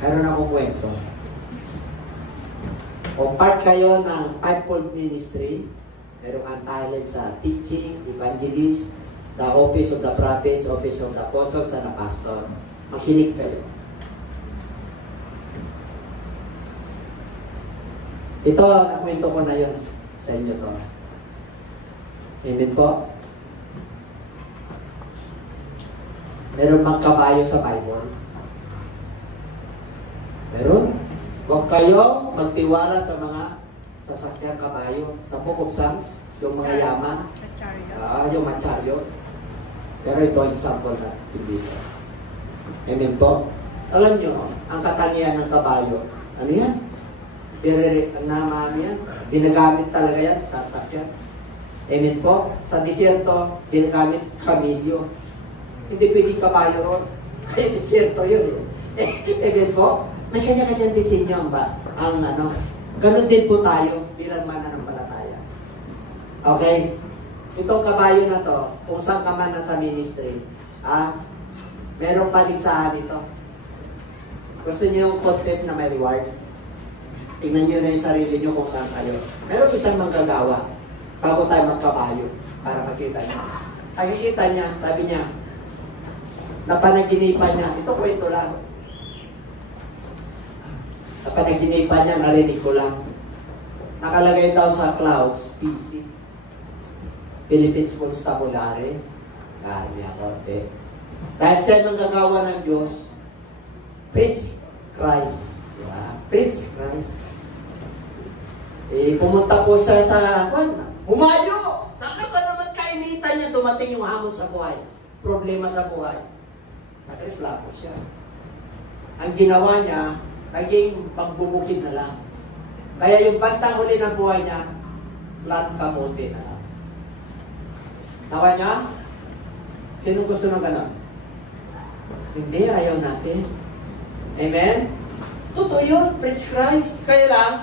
Meron akong kwento. Kung part kayo ng fivefold ministry, meron kang talent sa teaching, evangelist, the office of the prophets, office of the apostles, and the pastor. Makinig kayo. Ito, nakwento ko na yun sa inyo to. Amen po. Meron bang kabayo sa Bible? Meron? Huwag kayong magtiwala sa mga sasakyang kabayo. Sa Book of Psalms, yung mga yaman, yung machariot. Pero ito ang example na hindi ito. Amen po. Alam nyo, ang katangian ng kabayo, ano yan? Ang naman yan, ginagamit talaga yan sa sasakyan. Amen po. Sa disyerto, ginagamit kamilyo. Hindi pwedeng kabayo ron. Kaya disyerto yun. Amen po. May kanya-kanyang disenyo ba? Ganun din po tayo bilang mananampalataya. Okay? Itong kabayo na to, kung saan ka man sa ministry, merong paligsahan ito. Gusto niyo yung contest na may reward? Tingnan niyo na yung sarili niyo kung saan kayo. Meron isang manggagawa bago tayo magkabayo para makita niya. Nakikita niya, sabi niya, napanaginipan niya, ito kwento lang. Napanaginipan niya, narinig ko lang. Nakalagay daw sa clouds, PC. Philippines Constabulary. Kaya ako, dahil siya manggagawa ng Diyos, preach Christ. Diba? Preach Christ. Pumunta po siya sa, humayo! Taka ba naman kainitan niya, dumating yung hamon sa buhay. Problema sa buhay. Nagreklamo siya. Ang ginawa niya, naging pagbubukid na lang. Kaya yung bantang huli ng buhay niya, flat kamote na lang. Tawa niya? Sino gusto ng gano'n? Hindi, ayaw natin. Amen? Totoo yun, preach Christ. Kaya lang,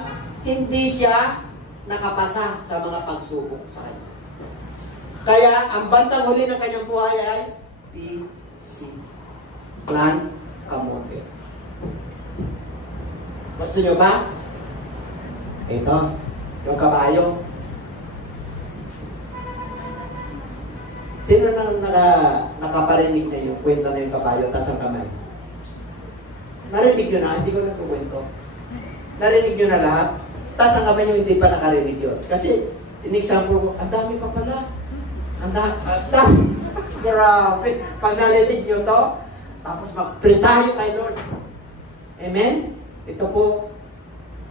hindi siya nakapasa sa mga pagsubok sa kanya. Kaya, ang bantang huli ng kanyang buhay ay PC. Plan kamote. Gusto nyo ba? Ito, yung kabayo. Sino nang nakaparinig na yung kwento na yung kabayo tas ang kamay? Narinig nyo na, hindi ko nagkukwento. Narinig nyo na lahat, tas ang kamay nyo hindi pa nakarinig yun. Kasi, in-example ko, ang dami pa pala. Ang dami. Grabe. Pag narinig nyo to, tapos mag-pray tayo kay Lord. Amen? Ito po,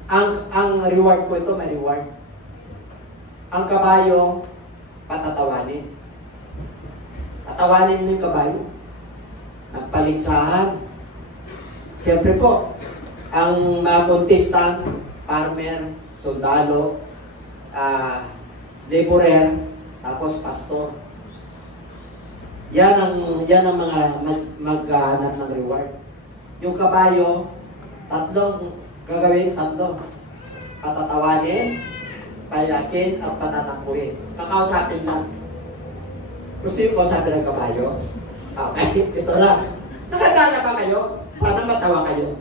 ang reward ko ito, may reward. Ang kabayo, patatawanin. Tatawanin mo yung kabayo. Nagpaligsahan. Siyempre po, ang mga contestant, farmer, sundalo, laborer, tapos pastor. Yan ang mga maghahanap ng reward. Yung kabayo, tatlong gagawin, patatawanin, payakin, at patatakbuhin. Kakausapin lang. Gusto yung kausapin ng kabayo? Okay, ito na. Nakatana pa kayo? Sana matawa kayo.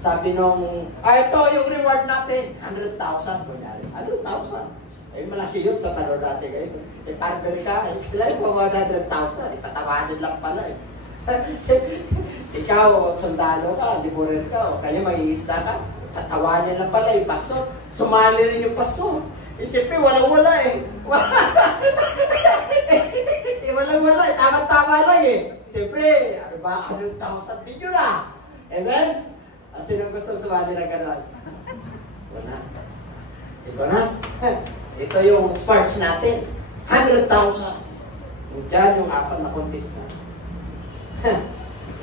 sabi nung, ito yung reward natin. 100,000. 100,000. Malaki yun sa paro natin kayo. Partner ka, kailan mo 100,000. Ipatawanin lang pala Ikaw, sundalo ka, liburer ka, o kaya mag-iista ka, tatawanin lang pala yung pastor. Sumali rin yung pastor. Siyempre, walang-wala walang-wala tama-tama lang Siyempre, ano ba, 100,000 din yun Amen? Sino gusto sumali ng gano'n? Ito na. Ito yung first natin. 100,000. Diyan yung apat na contest na.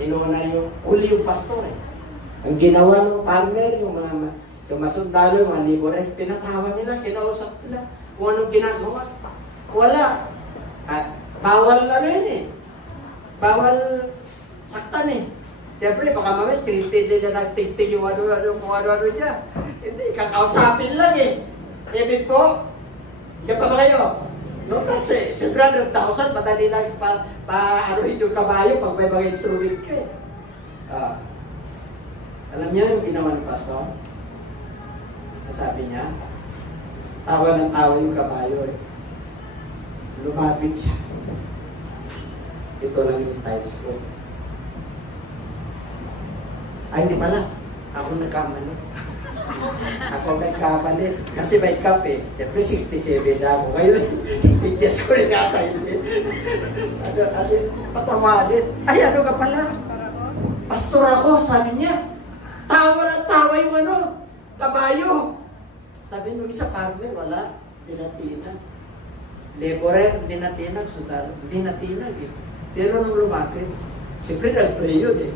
Inuuna yung uli yung pastor Ang ginawa ng farmer, yung masundalo, yung mga liborer, pinatawa nila, kinausap nila. Kung anong ginagawa. Wala. Bawal Bawal saktan Siyempre, baka mamaya, tinitid na nagtigtig yung kung ano-ano niya. Hindi, kakausapin lang Ibig po, diyan pa ba kayo? No, that's it. Siyempre, 100,000, madali lang ano yung kabayo pag may mga instrument ka Alam niyo yung ginawa ng pastor? Sabi niya, tawa ng tawa yung kabayo eh. Lumapit siya. Ito lang yung times ko. Ay, hindi pala. Ako nagkamali. Ako nagkamali. Kasi may cup eh. Siyempre 67 na ako. Ngayon, i-guess ko rin kakainin. Patawanin. Ay, ano ka pala? Pastor ako, sabi niya. Tawa ng tawa yung kabayo. Sabi nung isa, farmer, wala. Dinatinag. Laborer, dinatinag. Sundalo, dinatinag eh. Pero nung lumapit, siyempre nag-pray yun eh.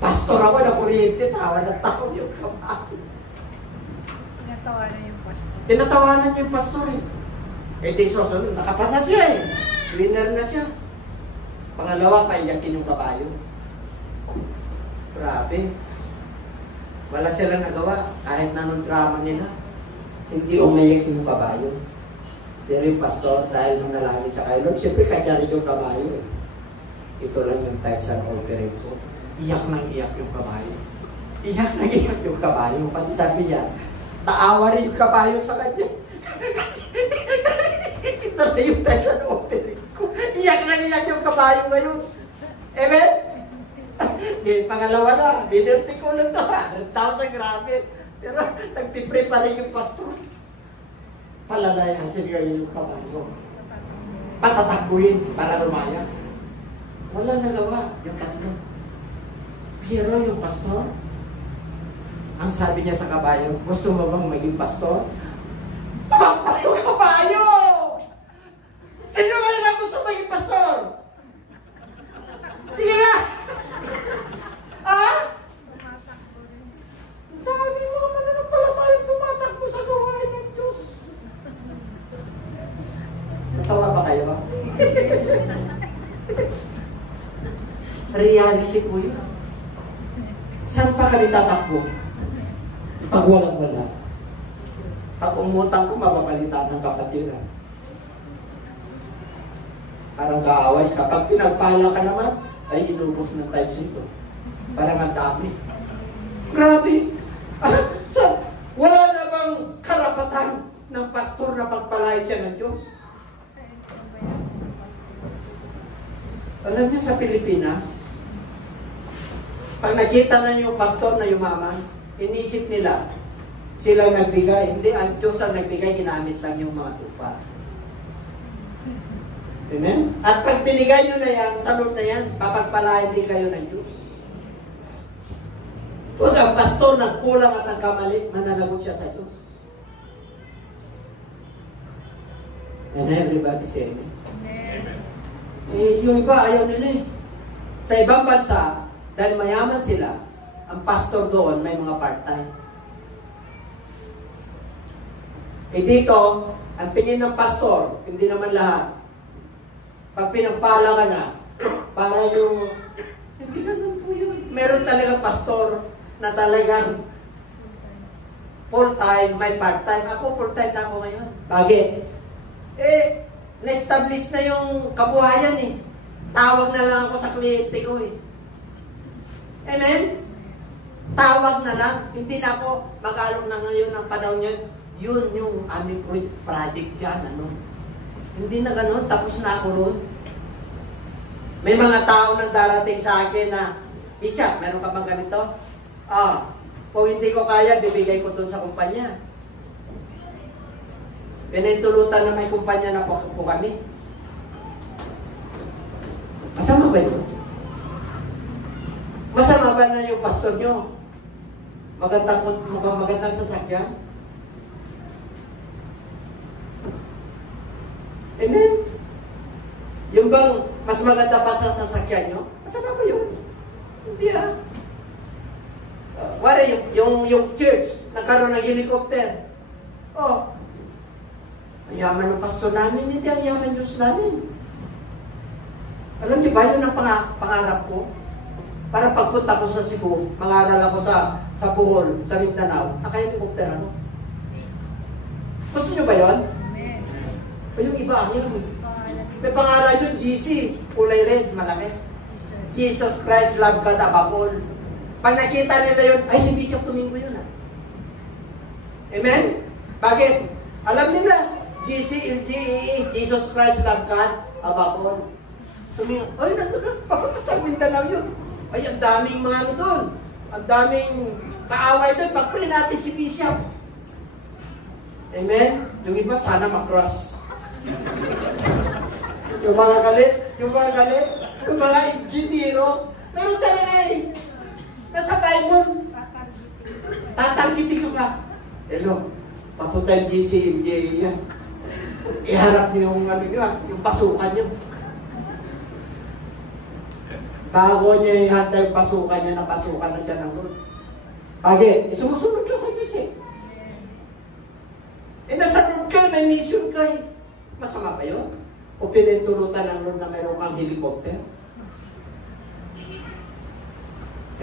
Pastor ako na kuryente, tawa ng tawa yung kabayo. Tinatawanan yung pastor. Tinatawanan yung pastor eh. Eh di susunod, nakapasa siya eh. Winner na siya. Pangalawa, paiyakin yung kabayo. Grabe. Wala silang nagawa. Kahit na nung drama nila, hindi umayak yung kabayo. Pero yung pastor, dahil manalangin sa kayo, siyempre kanya rin yung kabayo. Ito lang yung type sa offering ko. Iyak nang iyak yung kabayo. Iyak nang iyak yung kabayo. Kasi sabi niya, taawa rin yung kabayo sa kanya. Kasi ito na yung type sa offering ko. Iyak nang iyak yung kabayo ngayon. Amen? Pangalawa na, binirti ko lang ito. 100,000, grabe. Pero nagpipre pa rin yung pastor. Palalayasin ngayon yung kabayo. Patatakbuhin para lumayas. Wala nagawa yung tatlo. Pero yung pastor, ang sabi niya sa kabayo, gusto mo bang maging pastor? Tumakbo yung kabayo! Sino kayo na gusto maging pastor? Sige nga! Ha? Dami mo, mananong pala tayong tumatakbo sa gawain ng Diyos. Natawa ba kayo? Reality po yun. Saan pa kami tatakbo? Pag walang wala. Pag umutang ko, mababalitan ng kapatiran. Parang kaaway. Kapag pinagpala ka naman, ay inubos ng types ito. Parang ang dami. Grabe! Wala na bang karapatan ng pastor na pagpalain siya ng Diyos? Alam niyo sa Pilipinas, pag nakita na yung pastor na yumaman, inisip nila, sila nagbigay. Hindi, ang Diyos ang nagbigay, ginamit lang yung mga tupa. Amen? At pag binigay nyo na yan, salot na yan, papagpalain din kayo ng Diyos. Huwag ang pastor nagkulang at nagkamali, mananagot siya sa Diyos. And everybody say amen. Amen. Eh, yung iba, ayaw nila eh. Sa ibang bansa, dahil mayaman sila, ang pastor doon may mga part-time. Eh dito, ang tingin ng pastor, hindi naman lahat. Pag pinagpala ka na, para yung, hindi ganun po yun. Meron talaga pastor na talagang full-time, may part-time. Ako, full-time na ako ngayon. Bakit? Eh, na-establish na yung kabuhayan eh. Tawag na lang ako sa kliyente ko eh. Amen? Tawag na lang. Hindi na ako mag-alok na ngayon ng panahon yun. Yun yung aming project dyan. Ano? Hindi na gano'n. Tapos na ako roon. May mga tao nang darating sa akin na, Bishop, meron ka bang ganito? Kung hindi ko kaya, bibigay ko doon sa kumpanya. Pinintulutan na may kumpanya na po kami. Masama ba ito? Masama ba na yung pastor nyo? Magandang sasakyan? Amen? Yung bang mas maganda pa sa sasakyan nyo? Masama ba yun? Hindi wala yung church, nagkaroon ng helicopter. Ang yaman ng pastor namin, hindi ang yaman Diyos namin. Alam niyo ba, yun ang pangarap ko? Para pagpunta ko sa Cebu, mangaral ako sa Bohol, sa Mindanao, naka-helicopter ako. Gusto niyo ba yun? Amen. O yung iba, ayaw. May pangalan yun, GC, kulay red, malaki. Jesus Christ, love God above all. Pag nakita nila yun, ay si Bishop Domingo yun ah. Amen? Bakit? Alam nila, GCLGE, Jesus Christ Love God, above all. Tumingo, ay nandun na, papunta sa Mindanao yun. Ay, ang daming mga ano doon. Ang daming kaaway doon. Pag-pray natin si Bishop. Amen? Yung iba, sana makross. yung mga galit, yung mga engineero, meron talaga eh. Nasa Bible. Tatanggitin ko ka. Hello, papunta yung GCLJ yan. Iharap niyo yung, yung pasukan niyo. Bago niya ihanda yung pasukan niya, napasukan na siya ng Lord. Bakit? Sumusunod ka sa Diyos eh. Nasa Lord ka, may mission ka eh. Masama ba yun? O pinintulutan ng Lord na meron kang helicopter?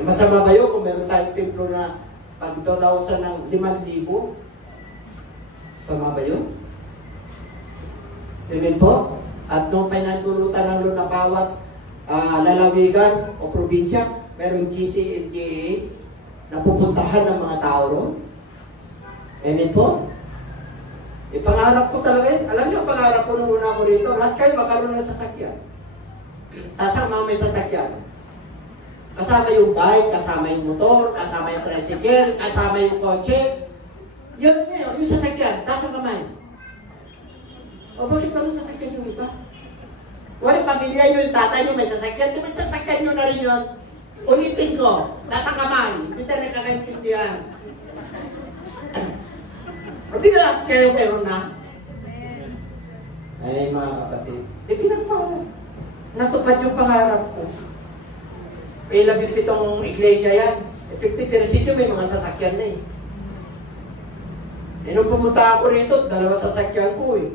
Masama ba yun kung meron tayong templo na pagdodawsan ng 5,000? Sama ba yun? Amen po? At nung pinintulutan ng Lord na bawat lalawigan o probinsya, merong GCLGA na pupuntahan ng mga tao ron. Amen po? Pangarap ko talaga yun. Alam niyo, pangarap ko nung una ko rito, lahat kayo magkaroon ng sasakyan. Kasama may sasakyan. Kasama yung bike, kasama yung motor, kasama yung tricycle, kasama yung kotse. Yun ngayon, yung sasakyan, taas ang kamay. O bakit pa sasakyan yung iba? Wala pamilya nyo, yung tatay nyo may sasakyan. Di ba sasakyan nyo na rin yun? Ulitin ko, nasa kamay. Hindi tayo nakakaintindihan. Hindi na lahat kayo meron na. Ay mga kapatid, pinagpala. Natupad yung pangarap ko. May 17 iglesia yan. 50% yung may mga sasakyan na eh. Nung pumunta ako rito, 2 sasakyan ko eh.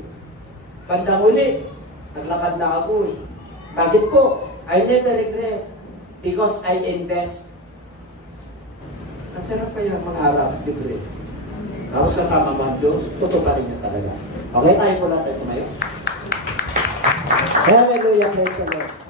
Bandang huli, naglakad na ako eh. Bakit po? I never regret because I invest. Ang sarap kaya mangarap, libre. Tapos kasama mo ang Diyos, tutuparin niya talaga. Okay, tayo po natin tumayo. Hallelujah, praise the Lord.